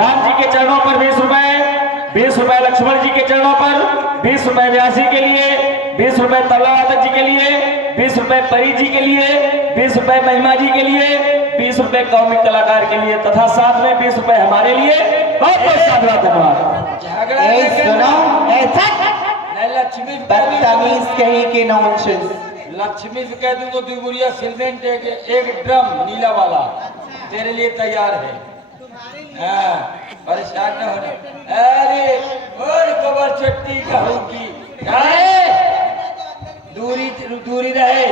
राम जी के चरणों पर 20 रुपए, 20 रुपए लक्ष्मण जी के चरणों पर, 20 रुपए व्यासी के लिए, 20 रुपए तबलावादक जी के लिए, 20 रुपए परी जी के लिए, 20 रुपए महिमा जी के लिए, 20 रुपए कौमिक कलाकार के लिए तथा साथ में 20 रुपए हमारे लिए। बहुत बहुत साधुवाद धन्यवाद। लक्ष्मी बदतमीज कहीं के नॉनसेंस। लक्ष्मी से कह दूं तो दुगुरिया सिलमेंट एक ड्रम नीला वाला तेरे लिए तैयार है। हाँ, परेशान न होना। अरे और कबर चट्टी कहूंगी दूरी रहे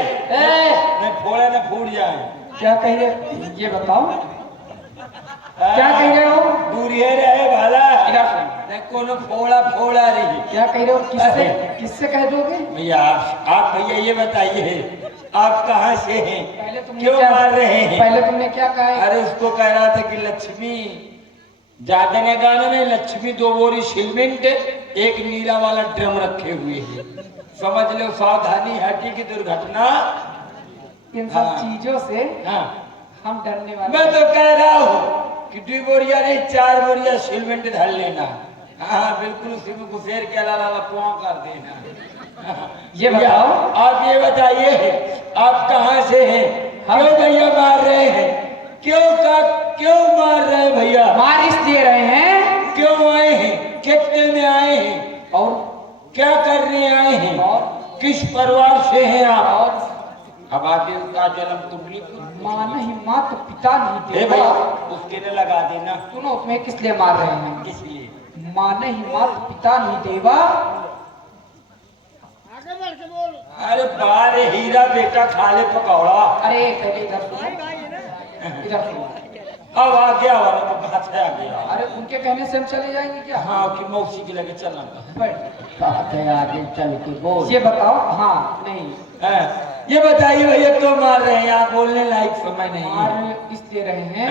न फोड़े न फूट जाए। क्या कह रहे ये बताओ, क्या कह रहे हो? दूरी रहे भाला न कोनो फोड़ा फोड़ा रही। क्या कह रहे हो? किससे किससे कह दोगे? भैया आप भैया ये बताइए आप कहाँ से हैं? पहले तुमने क्यों क्या मार रहे हैं? पहले तुमने क्या कहा? अरे उसको कह रहा था कि लक्ष्मी ज्यादा न गाने में लक्ष्मी 2 बोरी सीमेंट एक नीला वाला ड्रम रखे हुए हैं। समझ लो सावधानी हटी की दुर्घटना। इन सब चीजों से हाँ हम डरने वाले। मैं तो कह रहा हूँ कि 2 बोरिया नहीं 4 बोरिया सीमेंट धर लेना। हाँ बिल्कुल उसी में घुसेर के लाला पुआ कर देना। ये बताओ आप ये बताइए आप कहाँ से हैं? क्यों भैया मार रहे हैं? क्यों मार रहे हैं भैया? मार इसलिए रहे हैं। क्यों आए हैं? कितने में आए हैं? और क्या करने आए हैं? और किस परिवार से हैं आप? और अब आगे उसका जन्म तुम लिख। माँ नहीं माँ तो पिता नहीं हे देवा। भैया उसके ने लगा देना। सुनो तुम्हें किस लिए मार रहे हैं? किस लिए? माँ नहीं माँ तो पिता नहीं देवा। अरे बारे हीरा बेटा खा ले पकौड़ा। अरे पहले इधर सुनो, इधर सुनो। अब आ गया वाला तो बात है आ गया। अरे उनके कहने से हम चले जाएंगे क्या? हाँ कि मौसी के लगे चलना। बात है आगे चल के बोल। ये बताओ। हाँ नहीं ये बताइए भैया क्यों मार रहे हैं? आप बोलने लायक समय नहीं है। मार इसलिए रहे हैं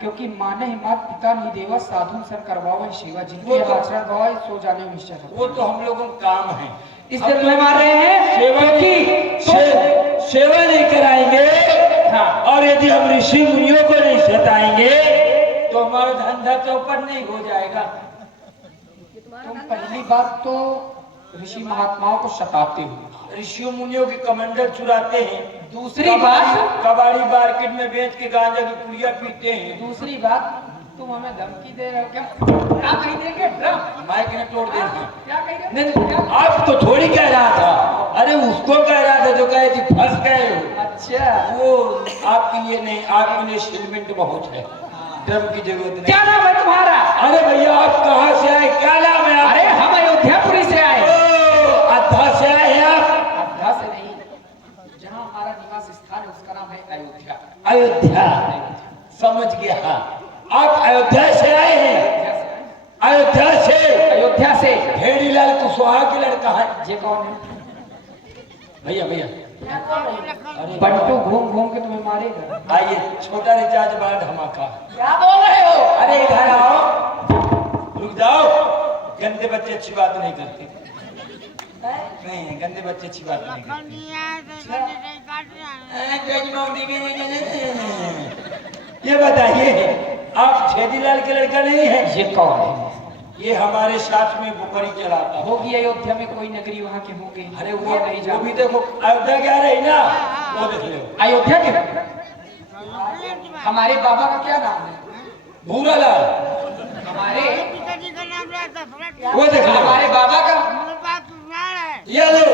क्योंकि माँ नहीं मात पिता नहीं देवा साधु सर करवाओ सेवा जिनके आचरण गवाए सो जाने में निश्चय है। वो तो हम लोगों का काम है। इसलिए तुम्हें मार रहे हैं सेवा नहीं कराएंगे। हाँ। और यदि हम ऋषि मुनियों को नहीं सताएंगे तो हमारा धंधा चौपट नहीं हो जाएगा। तुम पहली बात तो ऋषि महात्माओं को सताते हो, ऋषि मुनियों के कमंडल चुराते हैं। दूसरी बात कबाड़ी मार्केट में बेच के गांजा की पुड़िया पीते हैं। दूसरी बात तुम हमें धमकी दे रहे हो क्या? क्या कही देंगे? माइक ने तोड़ देंगे। क्या कही देंगे? नहीं आप तो थोड़ी कह रहा था। अरे उसको कह रहा था जो कहे थी फंस गए हो। अच्छा वो आपके लिए नहीं, आपके लिए सीमेंट बहुत है, ड्रम की जरूरत नहीं। क्या नाम है तुम्हारा? अरे भैया आप कहाँ से आए? क्या नाम है? अरे हम अयोध्यापुरी से आए। अयोध्या से आए हैं आप? अयोध्या से नहीं, जहाँ हमारा निवास स्थान है उसका नाम है अयोध्या। अयोध्या समझ गया। आप अयोध्या से आए हैं? अयोध्या से। अयोध्या से भेड़ीलाल कुशवाहा के लड़का है। ये कौन है? भैया भैया बंटू घूम घूम के तुम्हें मारेगा। आइए छोटा रिचार्ज बड़ा धमाका। क्या बोल रहे हो? अरे इधर आओ। रुक जाओ। गंदे बच्चे अच्छी बात नहीं करते। नहीं गंदे बच्चे अच्छी बात नहीं करते। ये बताइए आप छेदीलाल के लड़का नहीं है? ये कौन है? ये हमारे साथ में बुकरी चलाता होगी अयोध्या में कोई नगरी वहाँ के होंगे। अरे वो नहीं वो जाओ। भी देखो अयोध्या क्या रही ना, वो देख लो। अयोध्या के हमारे बाबा का क्या नाम है? भूरालाल। हमारे वो देख लो। हमारे बाबा का ये लो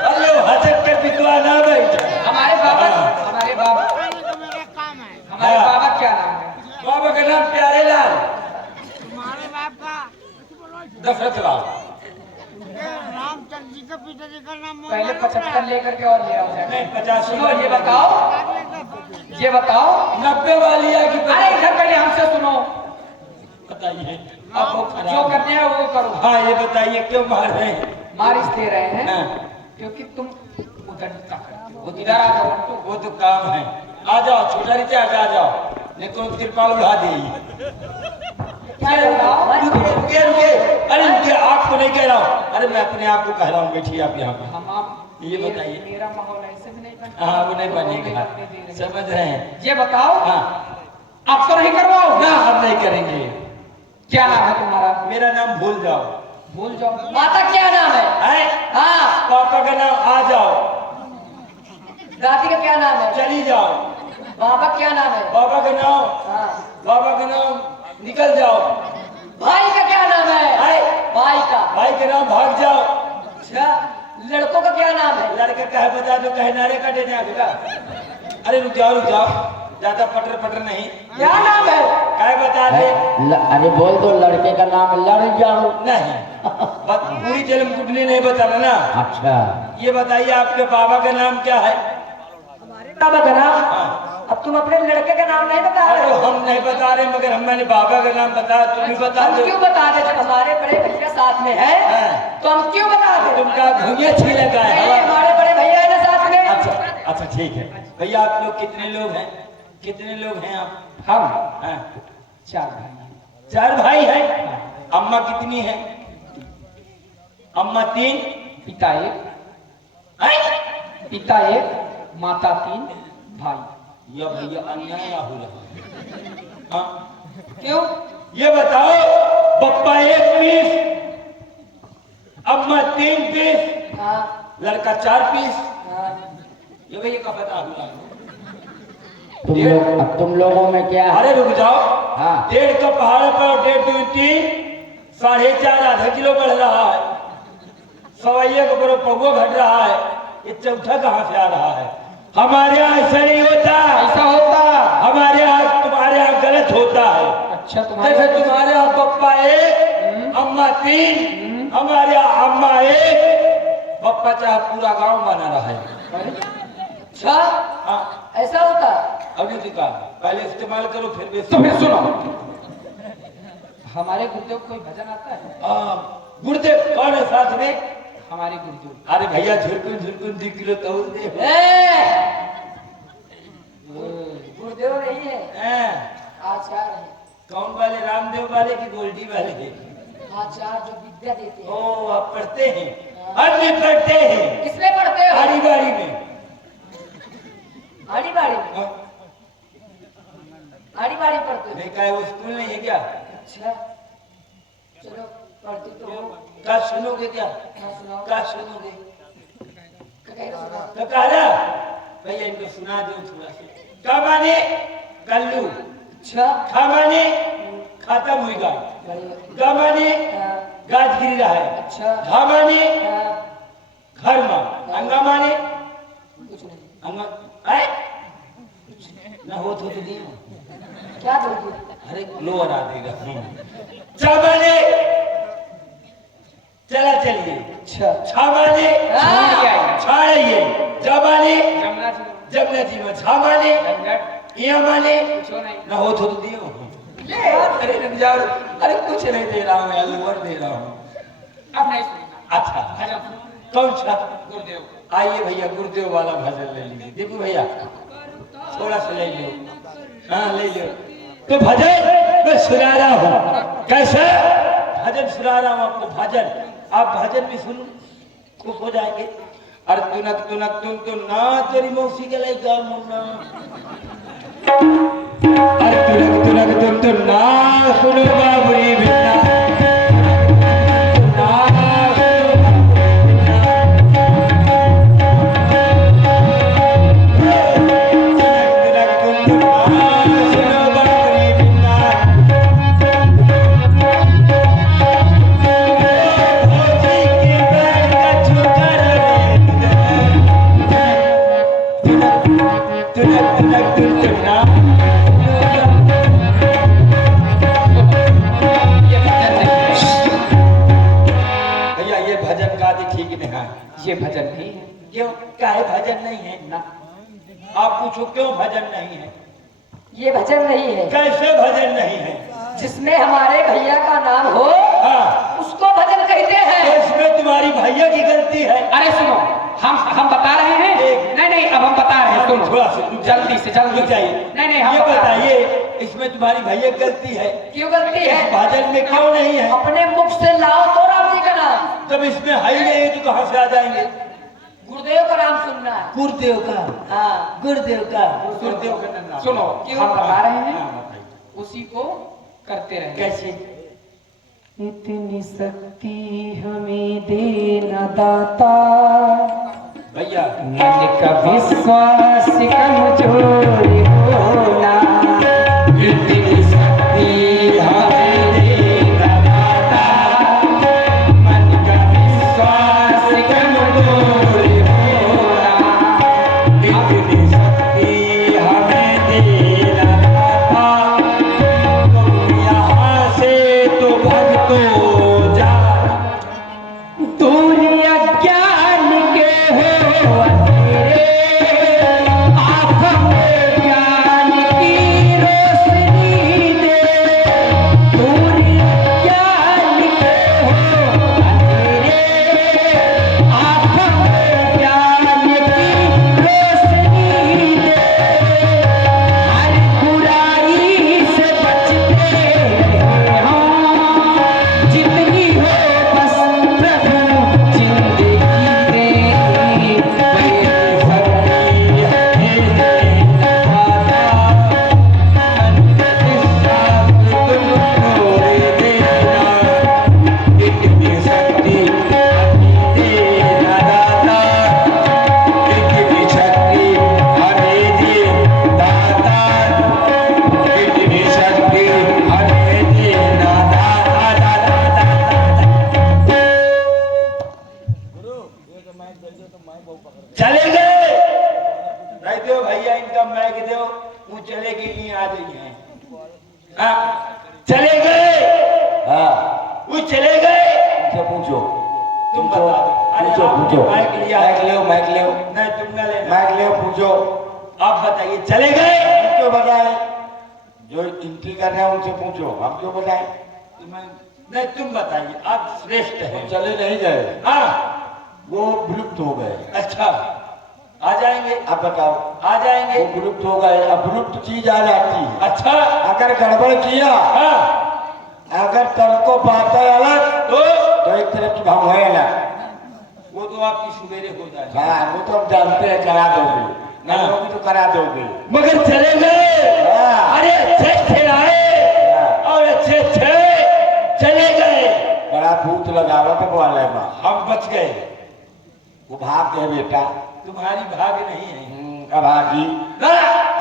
हेलो हजक के पितवा नाम है। हमारे बाबा हमारे बाबा क्या नाम है? बाबा का नाम प्यारे लाल। दशरथ लाल। रामचंद्र जी का पिताजी का नाम पहले 75 लेकर के और ले आओ। नहीं 50। सुनो ये बताओ 90 वाली है कि अरे इधर पहले हमसे सुनो। बताइए अब वो जो खराब। करने हैं वो करो। हाँ ये बताइए क्यों मार रहे हैं? मार इसलिए रहे हैं हाँ। क्योंकि तुम उधरता करते हो। इधर आ जाओ। वो तो काम है। आ जाओ छोटा रिचार्ज आ जाओ। नहीं तो तिरपाल उड़ा देगी। रुके अरे रुके आपको नहीं कह रहा हूँ। अरे मैं अपने आप को कह रहा हूँ बैठिए आप यहाँ पे। हम आप ये बताइए। मेरा माहौल ऐसे भी नहीं बनता। हाँ वो नहीं बनेगा। समझ रहे हैं? ये बताओ हाँ आप तो नहीं करवाओ ना हम नहीं करेंगे। क्या नाम है तुम्हारा? मेरा नाम भूल जाओ। भूल जाओ। माता क्या नाम है? है? हाँ। पापा का नाम आ जाओ। दादी का क्या नाम है? चली जाओ। बाबा क्या नाम है? बाबा का नाम, हाँ। बाबा का नाम निकल जाओ। भाई का क्या नाम है? भाई का? भाई का नाम भाग जाओ। अच्छा, लड़कों का क्या नाम है? लड़का कहे बता दो, कहे नारे का देने आगे। अरे रुक जाओ, ज्यादा पटर पटर नहीं। क्या नाम है? कहे बता दे। अरे बोल दो लड़के का नाम लड़ जाओ। नहीं, बस पूरी जन्म कुंडली नहीं बताना ना। अच्छा, ये बताइए आपके बाबा का नाम क्या है? बाबा का नाम? हाँ। अब तुम अपने लड़के का नाम नहीं बता रहे अरे हो? हम नहीं बता रहे, मगर मैंने बाबा का नाम बताया, तुम भी बता हम दो। क्यों बता दे? जब हमारे बड़े भैया साथ में है हाँ। तो हम क्यों बता दे? तुमका भूंगे छीले का नहीं, है। हमारे बड़े भैया है ना साथ में। अच्छा ठीक है भैया। आप लोग कितने लोग हैं? कितने लोग हैं आप? हम हाँ। 4 भाई हैं। 4 भाई हैं। अम्मा कितनी है? अम्मा 3, पिता 1, पिता 1, माता 3, भाई। या भैया अन्याय हो रहा। हाँ? क्यों? ये बताओ, पप्पा 1 पीस, अम्मा 3 पीस, हाँ, लड़का 4 पीस। हाँ। ये भैया का पता हुआ। तुम लोगों में क्या है? अरे रुक जाओ। हाँ। 1.5 का पहाड़ पर 1.5 2 3 4.5 आधा किलो बढ़ रहा है। 1.25 के ऊपर पौवा घट रहा है। ये चौथा कहाँ से आ रहा है? हमारे यहाँ ऐसा नहीं होता। ऐसा होता? हमारे यहाँ, तुम्हारे यहाँ गलत होता है। अच्छा, तुम्हारे जैसे तुम्हारे यहाँ पप्पा 1, अम्मा 3, हमारे यहाँ अम्मा 1, पप्पा चाहे पूरा गांव बना रहा है। अच्छा, हाँ, ऐसा होता? अभी तो कहा पहले इस्तेमाल करो फिर भी। तो फिर सुनो, हमारे गुरुदेव कोई भजन आता है? गुरुदेव कौन है साथ में? हमारे गुरुदेव। अरे भैया झुरकुन झुरकुन 2 किलो तौल दे। गुरुदेव नहीं है, हैं? आचार्य है। कौन वाले? रामदेव वाले की गोल्डी वाले के? आचार्य जो विद्या देते हैं। ओ, आप पढ़ते हैं? हम भी पढ़ते हैं। किसमें पढ़ते हो? आड़ी बाड़ी में। आड़ी बाड़ी में? हाँ? आड़ी बाड़ी पढ़ते हो? नहीं कहा वो स्कूल नहीं है क्या? अच्छा, चलो पढ़ते तो हो। का सुनोगे क्या? हाँ, सुनाओ। का सुनोगे? कह रहा सुनाओ। तो कहा भैया इनको सुना दो थोड़ा सा। का माने कल्लू, अच्छा, खा माने खत्म हुई गाय, बढ़िया। गा माने हाँ, गाज गिर रहा है, अच्छा, घा माने हाँ, घर में, अंगा माने कुछ नहीं। अंगा है ना हो तो दियो। क्या दोगे? अरे लोअर आ देगा। चा माने चला चलिए, अच्छा, छा माने छोड़ के आइए। छाड़िए, जा माने जमुना जी, जमुना जी में, छा माने झंझट, या माने कुछ नहीं। ना हो तो दियो। अरे रुक जाओ, अरे कुछ नहीं दे रहा हूँ यार, लोअर दे रहा हूँ। अब नहीं सुनना। अच्छा भजन कौन सा? गुरुदेव। आइए भैया गुरुदेव वाला भजन ले लीजिए। दीपू भैया थोड़ा सा ले लो। हाँ ले लो। तो भजन मैं सुना रहा हूँ। कैसा भजन सुना रहा हूँ आपको? भजन आप भजन भी सुनो, खुश हो जाएंगे। अरे तुनक तुनक तुम तो ना तेरी मौसी के लिए गा मुन्ना। अरे तुनक तुनक तुम तो ना सुनो बाबरी बिन्ना। ये भजन नहीं है। क्यों काहे भजन नहीं है? ना, आप पूछो क्यों भजन नहीं है? ये भजन नहीं है। कैसे भजन नहीं है? जिसमें हमारे भैया का नाम हो हाँ, उसको भजन कहते तो हैं। इसमें तुम्हारी भैया की गलती है। अरे सुनो, हम बता रहे हैं। नहीं नहीं, अब हम बता रहे हैं, सुनो थोड़ा सा जल्दी से जल्दी। जाइए। नहीं नहीं, हम ये बता रहे हैं। बताइए इसमें तुम्हारी भैया की गलती है? क्यों गलती है? इस भजन में क्यों नहीं है? अपने मुख से लाओ तो राम जी का नाम। तब इसमें है ही नहीं तो कहाँ से आ जाएंगे? गुरुदेव का नाम सुनना है। गुरुदेव का, हाँ, गुरुदेव का, गुरुदेव का नाम। सुनो, क्यों? हम बता रहे हैं। हाँ, बताइए। उसी को करते रहे। कैसे? इतनी शक्ति हमें देना दाता, भैया मन का विश्वास कमजोर होना। इतनी शक्ति हमें देना दाता, मन का विश्वास कमजोर होना। इतनी शक्ति हमें देना दाता, तुम यहाँ से तो भगतो जा। दूर अज्ञान के हो अंधेरे, आप हमें ज्ञान की रोशनी दे। दूर अज्ञान के हो अंधेरे, आप हमें ज्ञान की रोशनी दे। हर बुराई से बचते रहे हम, जितनी हो बस प्रभु जिंदगी दे। इतनी शक्ति हमें देना दाता, इतनी शक्ति हमें देना दाता, इतनी शक्ति हमें देना चले गए। नहीं दो भैया, इनका मैग दो, वो चले के लिए आ रही है। हाँ, चले गए। हाँ, वो चले गए। उनसे पूछो, तुम बता दो। पूछो, पूछो। मैग लिया, मैग ले, मैग ले। नहीं तुम ना लेना, मैग ले, पूछो। आप बताइए चले गए। हम क्यों बताए? जो एंट्री कर रहे हैं उनसे पूछो, हम क्यों बताए? नहीं तुम बताइए, आप श्रेष्ठ हैं। चले नहीं गए, हाँ, वो विलुप्त हो गए। अच्छा, आ जाएंगे, आप बताओ। आ वो जाएंगे। विलुप्त हो गए, अब विलुप्त चीज आ जाती है। अच्छा, अगर गड़बड़ किया, हाँ, अगर तल को बात अलग, तो एक तरह की भाव है अलग। वो तो आपकी सुबेरे हो जाएगी। हाँ, वो तो हम जानते हैं, करा दोगे, नहीं होगी तो करा दोगे। मगर चले गए। हाँ। अरे अच्छे अच्छे आए हाँ। और अच्छे अच्छे चले गए। बड़ा भूत लगावत वाले में, हम बच गए। वो भाग गए बेटा। तुम्हारी भाग नहीं है। अभागी, ना,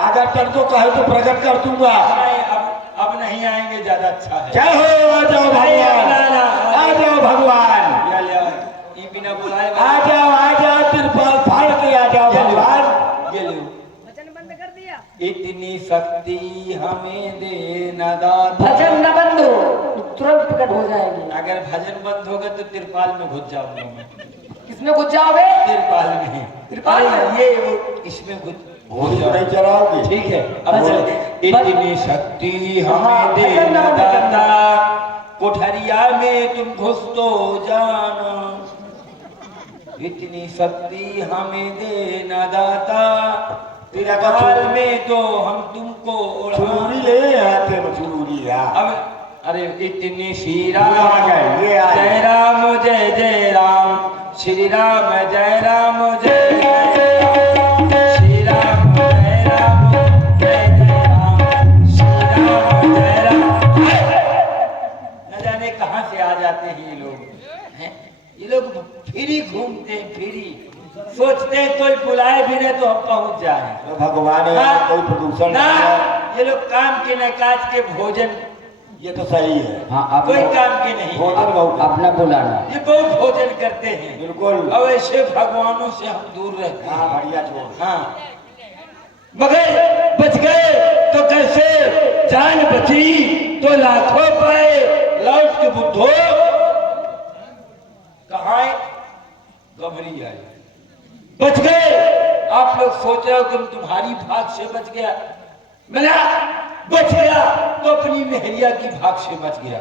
अगर तेरे को कहे तो प्रकट कर दूंगा। नहीं, अब नहीं आएंगे, ज्यादा अच्छा है। जय हो, आ जाओ भगवान, आ जाओ भगवान, या ले आओ, ये बिना बुलाए आ जाओ, तिरपाल फाड़ के आ जाओ भगवान। ये लो। इतनी शक्ति हमें देना दाता। भजन न बंद हो, तुरंत प्रकट हो जाएगी। अगर भजन बंद होगा तो तिरपाल में घुस जाऊंगा मैं। किसमें घुस जाओगे? तिरपाल में। तिरपाल में? अरे ये वो इसमें घुस होली तो नहीं चलाओगे? ठीक है, अब भजन- चलते। इतनी शक्ति हाँ, हमें भजन देना न बंद करना। दाता, कोठरिया में तुम घुस तो जाना। इतनी शक्ति हमें देना दाता, तिरपाल में तो हम तुमको चूरी ले आते में चूरी यार। अब अरे इतनी श्री ये आ गए, ये आ गए। जय राम जय जय राम, श्री राम जय राम जय जय राम, श्री राम जय राम जय जय राम, श्री राम जय राम। न जाने कहाँ से आ जाते हैं ये लोग, हैं? ये लोग फ्री घूमते हैं, फ्री सोचते हैं कोई बुलाए भी नहीं तो हम पहुंच जाए। तो भगवान है, हाँ। कोई प्रदूषण ना, नहीं है। ये लोग काम के न काज के भोजन, ये तो सही है। हाँ, कोई काम के नहीं, भोजन बहुत अपना बुलाना। ये बहुत भोजन करते हैं। बिल्कुल। अब ऐसे भगवानों से हम दूर रहते हैं। हाँ, बढ़िया छोड़। हाँ, मगर बच गए तो कैसे? जान बची तो लाखों पाए, लौट के बुद्धो कहाँ है? गभरी आई। बच गए। आप लोग सोच रहे हो कि तुम्हारी भाग से बच गया, मैंने बच गया तो अपनी मेहरिया की भाग से बच गया।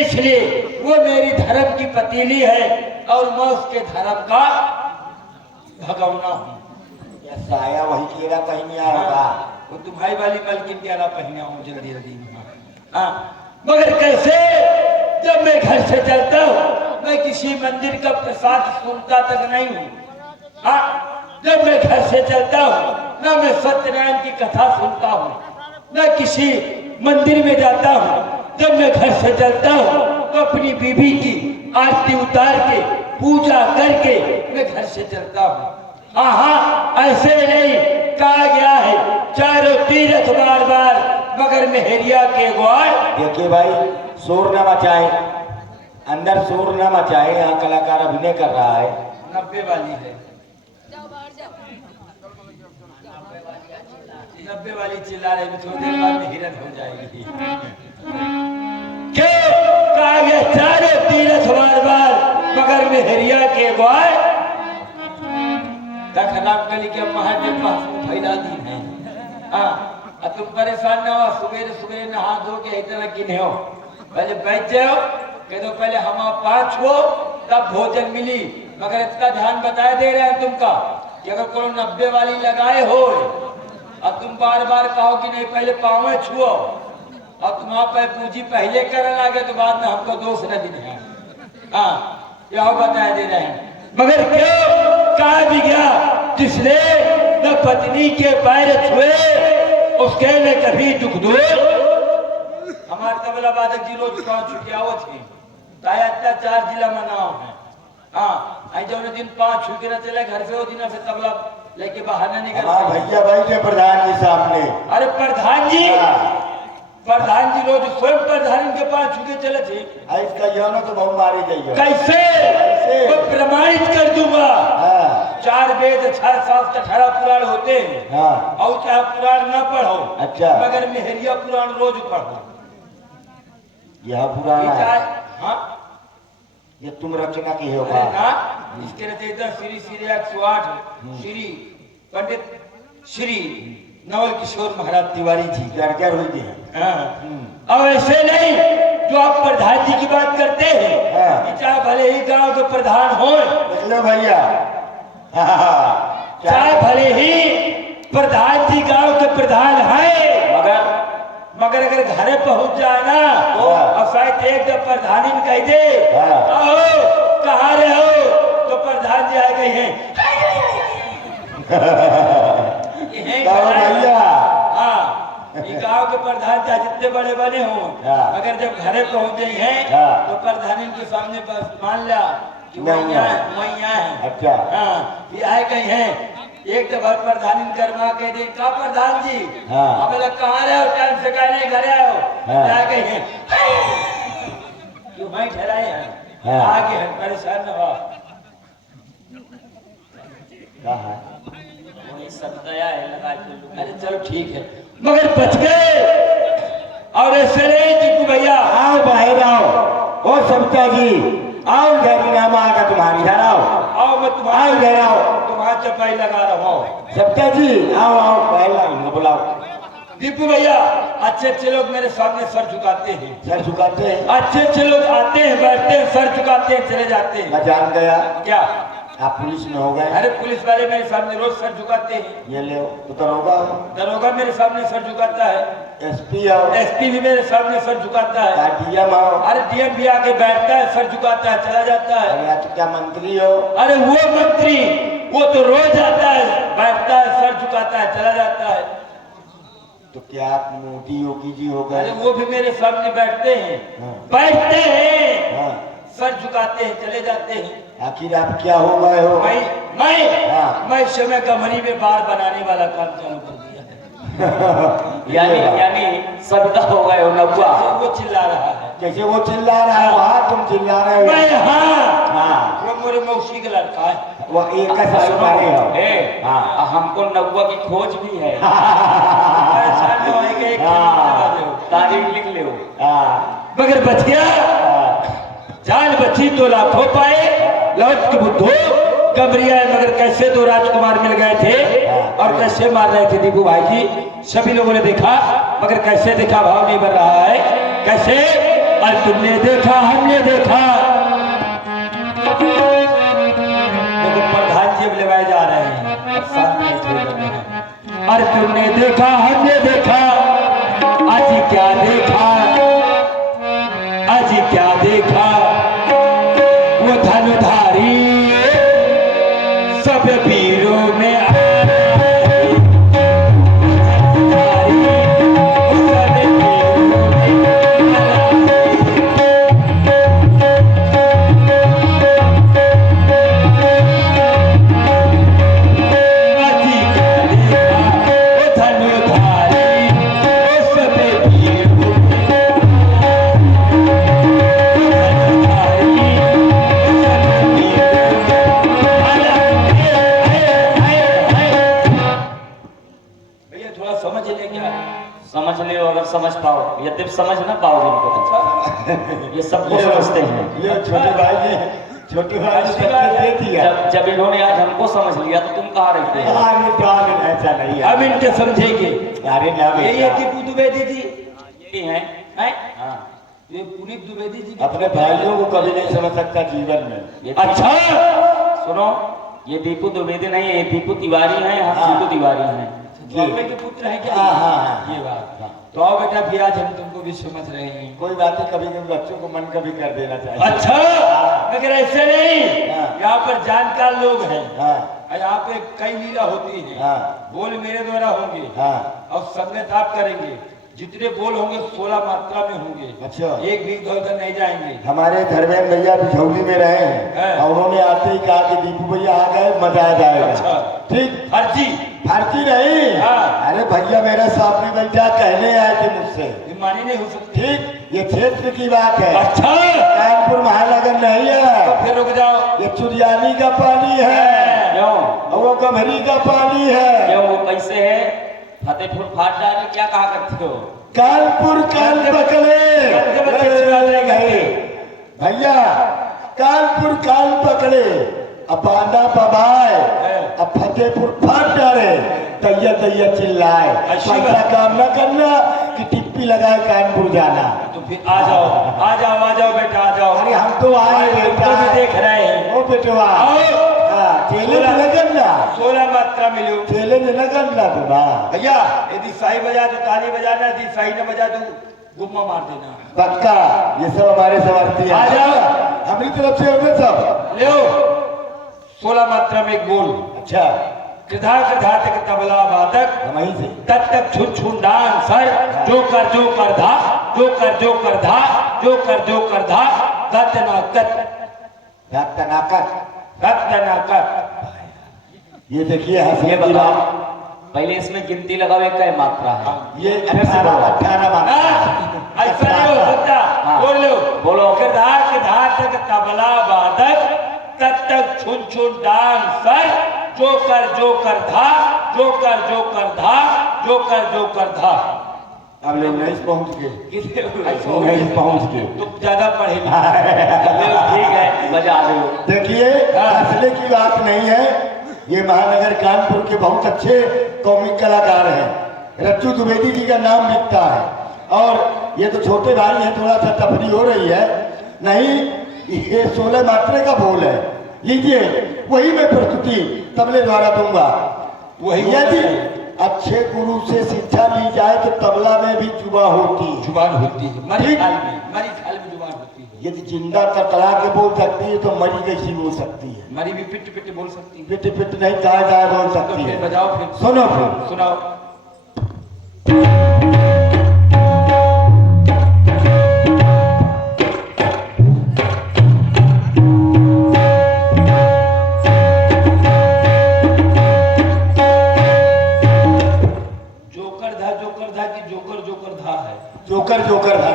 इसलिए वो मेरी धर्म की पतीली है और मैं उसके धर्म का भगवना हूँ। ये साया वही केरा कहीं नहीं आएगा। वो तुम्हारी वाली मलकिन के अला पहना हूँ जल्दी जल्दी। हाँ, मगर कैसे? जब मैं घर से चलता हूँ मैं किसी मंदिर का प्रसाद सुनता तक नहीं हूँ। हाँ, जब मैं घर से चलता हूँ न मैं सत्यनारायण की कथा सुनता हूँ, न किसी मंदिर में जाता हूँ, जब मैं घर से चलता हूँ तो अपनी बीबी की आरती उतार के पूजा करके मैं घर से चलता हूँ। हाँ, ऐसे नहीं कहा गया है चारों तीरथ बार बार मगर मेहरिया के ग्वाल। देखिए भाई, शोर न मचाए, अंदर शोर न मचाए, यहाँ कलाकार अभिनय कर रहा है। 90 वाली है, 90 वाली चिल्ला रही, थोड़ी देर बाद में हिरन हो जाएगी। क्यों कहा गया चारों तीरथ बार बार मगर मेहरिया के ग्वाल। खराब गली के महादेव पास में फैला दी है। हाँ, तुम परेशान ना हो, सुबह सुबह नहा धो के इतना किने हो, पहले बैठ जाओ, कह दो पहले हम पाँच हो तब भोजन मिली। मगर इसका ध्यान बताए दे रहे हैं तुमका कि अगर कोई 90 वाली लगाए हो और तुम बार बार कहो कि नहीं पहले पाँव छुओ और तुम वहां पर पूजी पहले करने लगे तो बाद में हमको दोष न देना। हाँ, यह बताया दे रहे हैं। मगर क्यों कहा भी गया जिसने न पत्नी के पैर छुए उसके ने कभी दुख दो। हमारे तबला वादक जी रोज गाँव छुटियाओ थे, ताया अत्याचार जिला मनाओ है। हाँ, आई जो दिन 5 छुके न चले घर से, वो दिन से तबला लेके बाहर न निकल। भैया भाई थे प्रधान जी सामने। अरे प्रधान जी, प्रधान जी रोज स्वयं प्रधान के पास छुके चले थे। इसका यौन तो बहुत मारी गई। कैसे? मैं प्रमाणित कर दूंगा। 4 वेद 6 शास्त्र 18 पुराण होते हैं। हाँ। और चाहे पुराण न पढ़ो, अच्छा, मगर मेहरिया पुराण रोज पढ़ो। यह पुराना है। हाँ, ये तुम रचना की हो। अरे ना, इसके रचयिता श्री श्री 108 श्री पंडित श्री नवल किशोर महाराज तिवारी जी। क्या हुई थी? अब ऐसे नहीं जो आप प्रधान जी की बात करते हैं कि चाहे भले ही गांव के प्रधान हो, भैया, चाहे भले ही प्रधान जी गांव के प्रधान है, मगर अगर घरे पहुंच जाए ना और शायद एक जब प्रधानी में कह दे कहाँ रहे हो तो प्रधान जी आ गए हैं। भैया, हाँ, गांव के प्रधान चाहे जितने बड़े बने हों, अगर जब घरे पहुंचे हैं तो प्रधानी के सामने बस मान लिया कि वही है। अच्छा, हाँ, ये आए कहीं हैं। एक दफा प्रधानी कर्मा कह दे का प्रधान जी, अब लोग कहाँ रहे हो, टाइम से कहने घरे आए हो, कहीं हैं क्यों भाई ठहराए हैं, आगे हैं, परेशान न हो। सब दया है लगा के। अरे चलो ठीक है, मगर बच गए। और ऐसे नहीं टीपू भैया, आओ बाहर आओ। ओ सविता जी, आओ नामा आगा तुम्हारी, इधर आओ। आओ मैं तुम्हारा इधर आओ, तुम्हारा चपाई लगा रहा हूँ। सविता जी आओ आओ, पहला बुलाओ। दीपू भैया, अच्छे अच्छे लोग मेरे सामने सर झुकाते हैं। सर झुकाते हैं? अच्छे अच्छे लोग आते हैं, बैठते हैं, सर झुकाते हैं, चले जाते हैं। मैं जान गया। क्या आप पुलिस में हो गए? अरे पुलिस वाले मेरे सामने रोज सर झुकाते हैं। ये ले तो दरोगा। दरोगा मेरे सामने सर झुकाता है। एसपी आओ। एसपी भी मेरे सामने सर झुकाता है। डीएम आओ। अरे डीएम भी आके बैठता है, सर झुकाता है, चला जाता है। अरे क्या मंत्री हो? अरे वो मंत्री, वो तो रोज आता है, बैठता है, सर झुकाता है, चला जाता है। तो क्या आप मोदी योगी जी हो गए? अरे वो भी मेरे सामने बैठते हैं, बैठते हैं, सर झुकाते हैं, चले जाते हैं। आखिर आप क्या हो गए हो? मैं समय कमरी में बार बनाने वाला काम चालू कर दिया है। यानी सविता हो गए हो नब्बा। वो चिल्ला रहा है, जैसे वो चिल्ला रहा है वहाँ तुम चिल्ला रहे हो। मैं हाँ, वो मेरे मौसी का लड़का है। वो एक साल मारे हो। हाँ, हमको नब्बा की खोज भी है। तारीख लिख ले। मगर बच गया, जान बची तो लाखों पाए, लौट के बुद्धो कमरिया। मगर कैसे दो राजकुमार मिल गए थे और कैसे मार रहे थे दीपू भाई जी, सभी लोगों ने देखा। मगर कैसे देखा, भाव नहीं बन रहा है। कैसे? और तुमने देखा, हमने देखा। देखो प्रधान जी अब लेवाए जा रहे हैं, अब साथ में छोड़ रहे हैं। और तुमने देखा, हमने देखा, आज क्या देखा, आज क्या देखा, वो धनुधारी सब वीरों में सब वीरों में समझ लियो अगर समझ पाओ, यद्यप समझ ना पाओगे इनको, ये सबको समझते हैं। ये छोटे भाई ने सबको दे दिया। जब इन्होंने आज हमको समझ लिया तो तुम कहाँ रहते हो? अरे तो ऐसा नहीं है। हम इनके समझेंगे। अरे ना यही है बेटा, टीपू द्विवेदी जी, यही है। हैं? हाँ, ये पुनीत द्विवेदी जी अपने भाइयों को कभी नहीं समझ सकता जीवन में। ये अच्छा सुनो, ये दीपू द्विवेदी नहीं है, ये दीपू तिवारी है, हम हाँ। सीधू तिवारी हैं। बॉम्बे के पुत्र है क्या? हाँ, हाँ, हाँ। ये बात। तो आओ बेटा, भी आज हम तुमको भी समझ रहे हैं। कोई बातें कभी कभी बच्चों को मन कभी कर देना चाहिए। अच्छा, मगर ऐसे नहीं, हाँ। यहाँ पर जानकार लोग हैं। हाँ और यहाँ पे कई लीला होती है। हाँ बोल मेरे द्वारा होंगे हाँ। और संगत आप करेंगे। जितने बोल होंगे 16 मात्रा में होंगे। अच्छा। एक भी इधर उधर नहीं जाएंगे। हमारे धर्मेंद्र भैया बिछौली में रहे हैं है। और उन्होंने आते ही कहा कि दीपू भैया आ गए, मजा आ जाएगा। अच्छा। ठीक, फर्जी फर्जी नहीं। हाँ। अरे भैया मेरे सामने बैठा, कहने आए थे मुझसे। ये मानी नहीं हो सकती। ठीक, ये क्षेत्र की बात है। अच्छा, कानपुर महानगर नहीं तो है, फिर रुक जाओ। ये चुरियानी का पानी है क्यों? और वो गम्हरी का पानी है। क्यों वो कैसे है? फतेहपुर फाट डाले क्या कहा करते हो? कानपुर कान पकड़े गंदे बच्चे अच्छी बात नहीं कहते। भैया, कानपुर कान पकड़े अब बांदा बबाए, अब फतेहपुर फाट डाले, तैया तैया चिल्लाए। अच्छी ऐसा बात। काम न करना कि टिप्पी लगाए कानपुर जाना। तो फिर आ जाओ, आ जाओ, आ जाओ बेटा, आ जाओ। अरे हम तो आए तुमको बेटा, भी देख रहे हैं। ओ बेटवा, आओ। हाँ, चेले न करना, 16 मात्रा मिलो। चेले न करना तुना। भैया यदि सही बजा तो ताली बजाना, यदि सही न बजा तो गुम्मा मार देना। पक्का, ये सब हमारे समर्थी है। आ जाओ। हमारी तरफ से होंगे सब। ले 16 मात्रा में एक बोल। अच्छा, कृधा कृधा तक तबला वादक, हम वहीं से। तब तक छुन छुन डांसर, जो कर धा, जो कर धा, जो कर धा, गत ना गत, गत ना गत। ये देखिए हंसने ये की बताओ, बात। पहले इसमें गिनती लगाओ, एक क्या मात्रा है? ये 18 मात्रा। हाँ, ऐसा नहीं हो सकता। हाँ। बोल लो, बोलो। कृधा तक तबला वादक, तब तक छुन छुन डांसर, जो कर धा, जो कर धा। अब लोग 19 पहुंच गए, कितने 19 पहुंच गए। तुम ज्यादा पढ़े ठीक है, बजा दो। देखिए, हंसने की बात नहीं है। ये महानगर कानपुर के बहुत अच्छे कॉमिक कलाकार हैं। रच्चू द्विवेदी जी का नाम बिकता है। और ये तो छोटे भाई हैं, थोड़ा सा तफरी हो रही है। नहीं, ये 16 मात्रे का बोल है। लीजिए, वही मैं प्रस्तुति तबले द्वारा दूंगा। वही यदि अच्छे गुरु से शिक्षा ली जाए तो तबला में भी जुबा होती है। जुबान होती है, मरी ठीक। खाल में जुबान होती है। यदि जिंदा तड़तड़ा के बोल सकती है तो मरी कैसी बोल सकती है? मरी भी पिट पिट बोल सकती है। पिट पिट नहीं, गाय गाय बोल तो सकती फिर है। बजाओ, फिर सुनो फिर। सुनाओ। जोकर धा की जोकर धा है। जोकर जोकर था।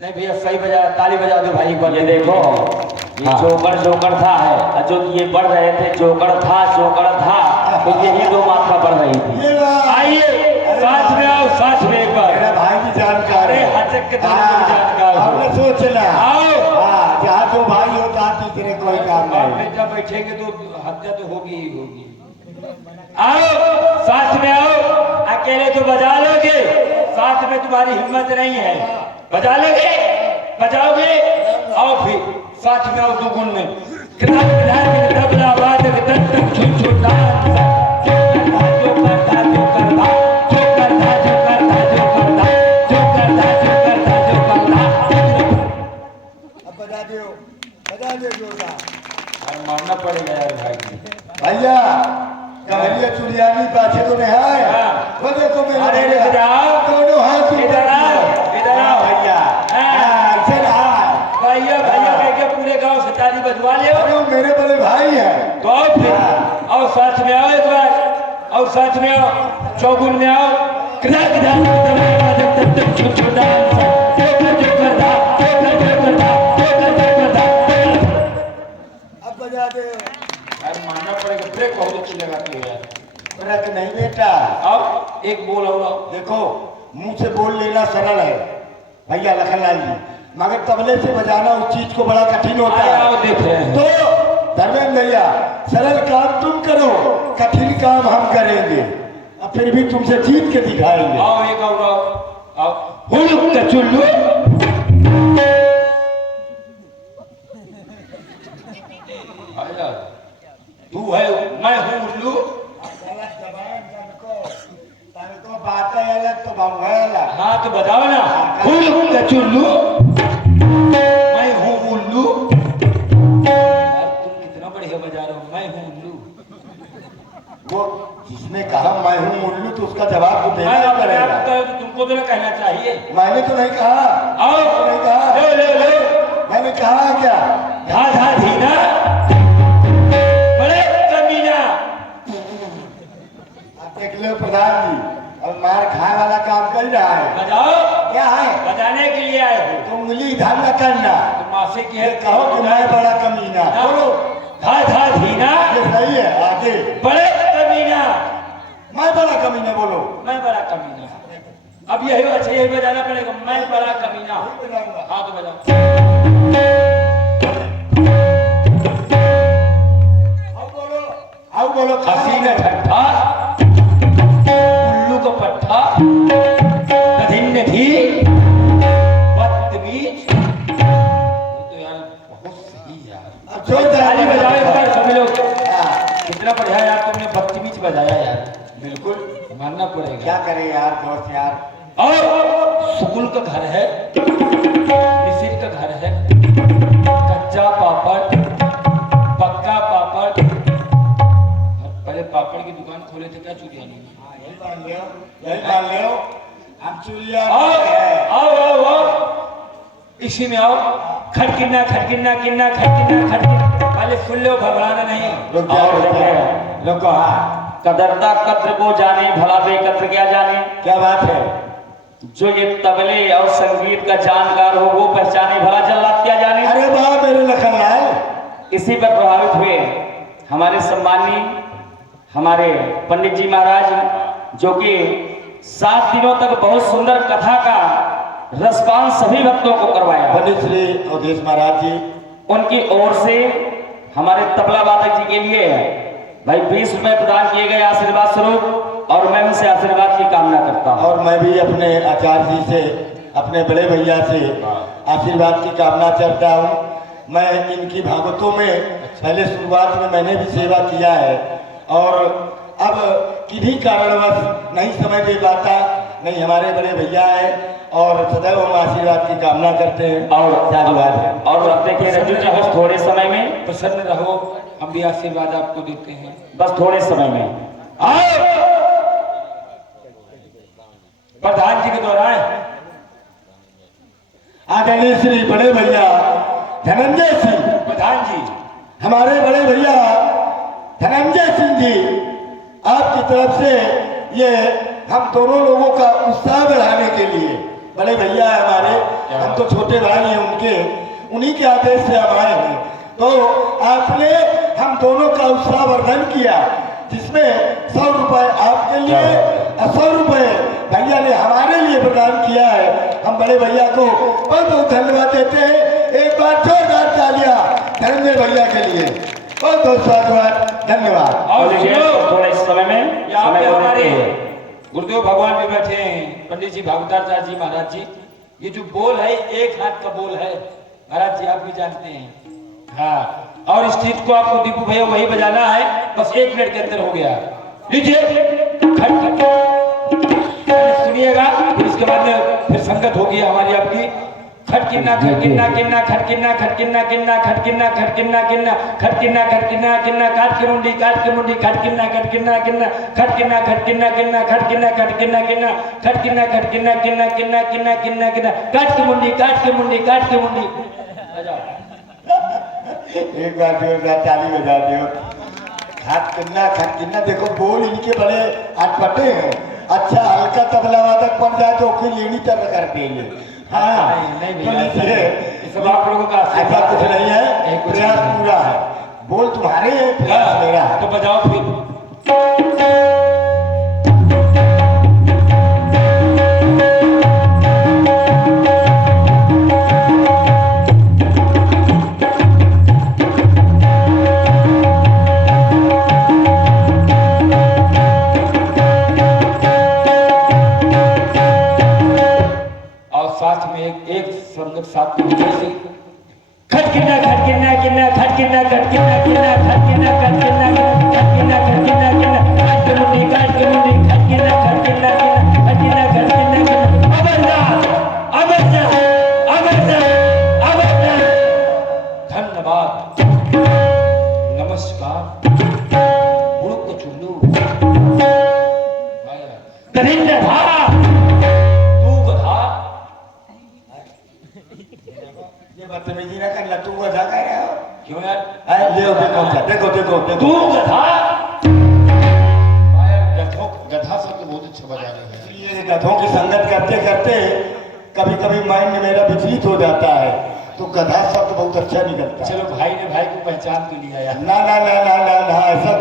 नहीं भैया, सही बजा, ताली बजा दो भाई एक बार। ये देखो, ये हाँ। जोकर था है, और जो ये बढ़ रहे थे जोकर था, तो यही दो मात्रा बढ़ रही थी। ये बात। आइए साथ में आओ, साथ में एक बार। मेरा भाई की जानकार है। अरे हचक के दाने में जानकार हो। हमने सोचना। आओ। हाँ, जहाँ तो भाई होता तीसरे कोई काम बाप नहीं। बेटा बैठेंगे तो हत्या तो होगी ही होगी। आओ, साथ में आओ। अकेले तो बजा लोगे, साथ में तुम्हारी हिम्मत नहीं है। बजा लोगे, बजाओगे। आओ फिर साथ में आओ, दो गुण में। तबला वादक तब तक छुन छुन डांसर, जो करता अब बजा दो जोरदार। मानना पड़ेगा यार भाई। भैया, कमरिया चुरियानी पाछे तो नहीं है। हाँ। वो देखो मेरे अरे भैया, रुक जाओ। दोनों हाथ इधर आओ, इधर आओ। भैया। हाँ। हाँ, चल हाँ। भैया कह के पूरे गांव से ताली बजवा ले। अरे वो मेरे बड़े भाई हैं। तो आओ फिर, आओ साथ में आओ एक बार, और साथ में आओ, चौगुन में आओ। अब एक बोल और आओ। देखो मुंह से बोल लेना सरल है भैया लखनलाल जी, मगर तबले से बजाना उस चीज को बड़ा कठिन होता आए है। आओ देख रहे हैं। तो धर्मेंद्र भैया सरल काम तुम करो, कठिन काम हम करेंगे, अब फिर भी तुमसे जीत के दिखाएंगे। आओ एक और आओ। हुलुक का चुल्लू आया, तू है मैं हूँ उल्लू। बातें अलग तो भाव अलग। हाँ तो बताओ ना, हुलुक का चुल्लू मैं हूँ उल्लू। यार तुम कितना बढ़िया बजा रहे हो, मैं हूँ उल्लू। वो जिसने कहा मैं हूँ उल्लू तो उसका जवाब तो देना मैं ही अपने आप पड़ेगा। को तो तुमको तो ना कहना चाहिए। मैंने तो नहीं कहा। आओ तो नहीं कहा। ले ले ले मैंने कहा क्या? धा धा धीना बड़े कमीना। आप देख लो प्रधान जी, अब मार खाए वाला काम कर रहा है। बजाओ, क्या है? बजाने के लिए आए हो। तो उंगली इधर न करना, तुम मासे की है, ये कहो कि मैं बड़ा कमीना। बोलो धा धा धीना ये सही है। आगे बड़े कमीना। मैं बड़ा कमीना बोलो। मैं बड़ा कमीना। अब यही अच्छा यही बजाना पड़ेगा, मैं बड़ा कमीना। हाँ तो बजाओ। आओ बोलो, आओ बोलो। हंसी का ठट्ठा उल्लू का पट्टा नधिन थी बदतमीज। वो तो यार बहुत सही यार। अब जो ताली बजाओ एक बार सभी लोग। हाँ, कितना बढ़िया यार तुमने बदतमीज बजाया यार, बिल्कुल। मानना पड़ेगा। क्या करे यार दोस्त यार। और सुकुल का घर है, मिसिर का घर है, कच्चा पापड़ पक्का पापड़। पहले पापड़ की दुकान खोले थे, क्या चुरिया नहीं। यही मान लो, यही मान लो। हम चुरिया आओ है। आओ आओ आओ, इसी में आओ। खटकिन्ना खटकिन्ना किन्ना खटकिन्ना खटकिन्ना। पहले सुन लो, घबराना नहीं। रुक जाओ, रुक जाओ, रुको। हाँ, कदरता कद्र को जाने, भला बेकद्र क्या जाने। क्या बात है? जो ये तबले और संगीत का जानकार हो वो पहचाने, भला जल्लाद क्या जाने। अरे वाह मेरे लखनलाल। इसी पर प्रभावित हुए हमारे सम्मानी हमारे पंडित जी महाराज, जो कि 7 दिनों तक बहुत सुंदर कथा का रसपान सभी भक्तों को करवाया। पंडित श्री अवधेश महाराज जी, उनकी ओर से हमारे तबला वादक जी के लिए भाई 20 रुपए प्रदान किए गए आशीर्वाद स्वरूप, और मैं उनसे आशीर्वाद की कामना करता हूँ। और मैं भी अपने आचार्य जी से, अपने बड़े भैया से आशीर्वाद की कामना करता हूँ। मैं इनकी भागवतों में पहले शुरुआत में मैंने भी सेवा किया है, और अब किन्हीं कारणवश नहीं समय दे पाता, नहीं हमारे बड़े भैया है, और सदैव हम आशीर्वाद की कामना करते हैं। और साधुवाद है। और अब देखिए रज्जू जी, बस थोड़े समय में, प्रसन्न रहो, हम भी आशीर्वाद आपको देते हैं। बस थोड़े समय में आओ प्रधान जी के दौरान आदरणीय श्री बड़े भैया धनंजय सिंह, प्रधान जी हमारे बड़े भैया धनंजय सिंह जी, आपकी तरफ से ये हम दोनों लोगों का उत्साह बढ़ाने के लिए, बड़े भैया है हमारे, हम तो छोटे भाई हैं उनके, उन्हीं के आदेश से हम आए हैं। तो आपने हम दोनों का उत्साहवर्धन किया, जिसमें 100 रुपए आपके लिए और 100 रुपए भैया ने हमारे लिए प्रदान किया है। हम बड़े भैया को बहुत बहुत धन्यवाद देते हैं। एक बार जोरदार तालियां धनंजय भैया के लिए। बहुत बहुत धन्यवाद, धन्यवाद। और देखिए, सुनो, थोड़े समय में यहाँ समय पे को हमारे देखते हुए। गुरुदेव भगवान भी बैठे हैं, पंडित जी भागवताचार्य जी महाराज जी। ये जो बोल है एक हाथ का बोल है महाराज जी, आप भी जानते हैं। हाँ, और इस चीज को आपको दीपू भैया वही बजाना है, बस 1 मिनट के अंदर हो गया। लीजिए खट खट सुनिएगा, फिर इसके बाद में फिर संगत होगी हमारी आपकी। खटकिन्ना खटकिन्ना किन्ना खटकिन्ना खटकिन्ना किन्ना खटकिन्ना खटकिन्ना किन्ना खटकिन्ना खटकिन्ना किन्ना काट के मुंडी खटकिन्ना खटकिन्ना किन्ना खटकिन्ना खटकिन्ना किन्ना खटकिन्ना खटकिन्ना किन्ना खटकिन्ना खटकिन्ना किन्ना किन्ना किन्ना किन्ना किन्ना काट के मुंडी एक बार जोरदार ताली बजा दो। खट किन्ना देखो, बोल इनके बड़े अटपटे हैं। अच्छा हल्का तबला वादक पड़ जाए तो फिर लेनी तरह कर देंगे। हाँ, नहीं तो लीजिए, ये सब आप लोगों का ऐसा आशीर्वाद कुछ है। नहीं है, नहीं, कुछ प्रयास नहीं। पूरा है। बोल तुम्हारे हैं, प्रयास मेरा है। तो बजाओ फिर। खटकिना खटकिना किना खटकिना खटकिना किना खटकिना खटकिना खटकिना खटकिना किना काट के मुंडी खटकिना खटकिना किना खटकिना खटकिना किना अमरनाथ अमरनाथ अमरनाथ अमरनाथ। धन्यवाद, नमस्कार। बुड़ुक चुल्लू करिंदा धारा तू गधा, ये बदतमीजी ना करना, तू गधा कह रहे हो। क्यों यार? ले देखो देखो देखो तू देखो गधा गधों, गधा शब्द बहुत अच्छा बजा रहे हैं। ये गधों की संगत करते करते कभी कभी माइंड मेरा विचलित हो जाता है, तो गधा शब्द बहुत अच्छा निकलता है। चलो भाई ने भाई को पहचान के लिया यार। ना ना ना ना ना ना ऐसा